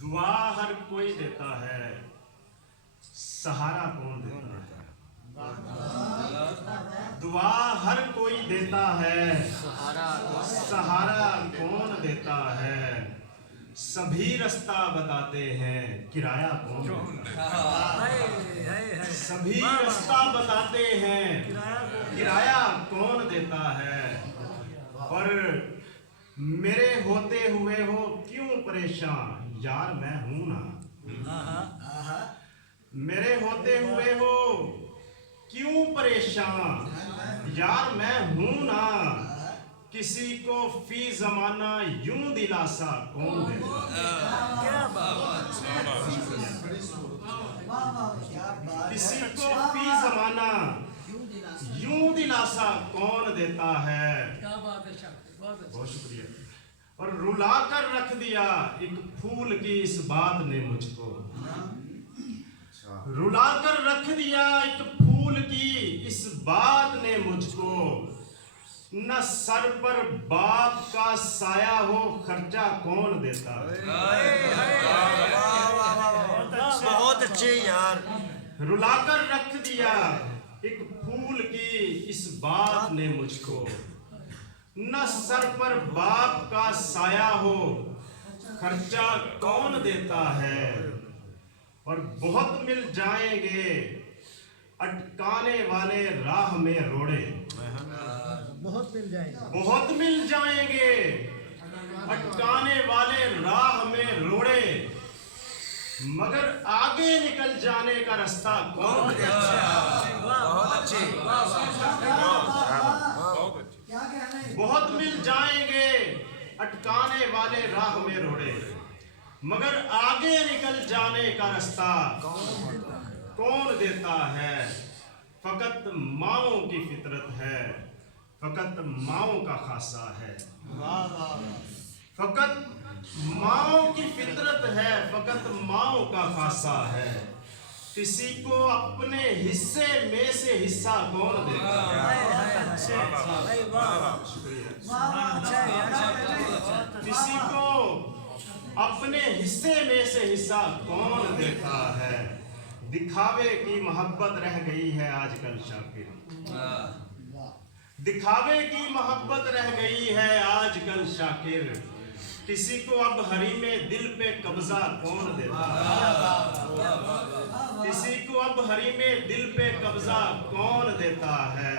दुआ हर कोई देता है, सहारा कौन देता है? दुआ हर कोई देता है, सहारा कौन देता है? सभी रास्ता बताते हैं, किराया कौन देता है? सभी रास्ता बताते हैं, किराया कौन देता है? और मेरे होते हुए हो क्यों परेशान, यार मैं हूं ना। मेरे होते हुए हो क्यों परेशान, यार मैं हूं ना। किसी को फी जमाना यूं दिलासा कौन देता है? किसी को फी जमाना यूं दिलासा कौन देता है? बहुत शुक्रिया। और रुला कर रख दिया एक फूल की इस बात ने मुझको, रुला कर रख दिया एक फूल की इस बात ने मुझको। न सर पर बाप का साया हो, खर्चा कौन देता है? बहुत अच्छे यार। रुला कर रख दिया एक फूल की इस बात ने मुझको। न सर पर बाप का साया हो, खर्चा कौन देता है? और बहुत मिल जाएंगे अटकाने वाले राह में रोड़े, बहुत मिल जाएगा। बहुत मिल जाएंगे अटकाने वाले राह में रोड़े, मगर आगे निकल जाने का रास्ता कौन देता है? बहुत अच्छे। बहुत मिल जाएंगे अटकाने वाले राह में रोड़े, मगर आगे निकल जाने का रास्ता कौन देता है? फकत माओ की फितरत है, फकत माओ का खासा है। फकत माओ की फितरत है, फकत माओ का खासा है। किसी को अपने हिस्से में से हिस्सा कौन देता है? किसी को अपने हिस्से में से हिस्सा कौन देता है? दिखावे की मोहब्बत रह गई है आजकल शाकिर, दिखावे की मोहब्बत रह गई है आजकल शाकिर। किसी को अब हरी में दिल पे कब्जा कौन देता है? किसी को अब हरी में दिल पे कब्जा कौन देता है?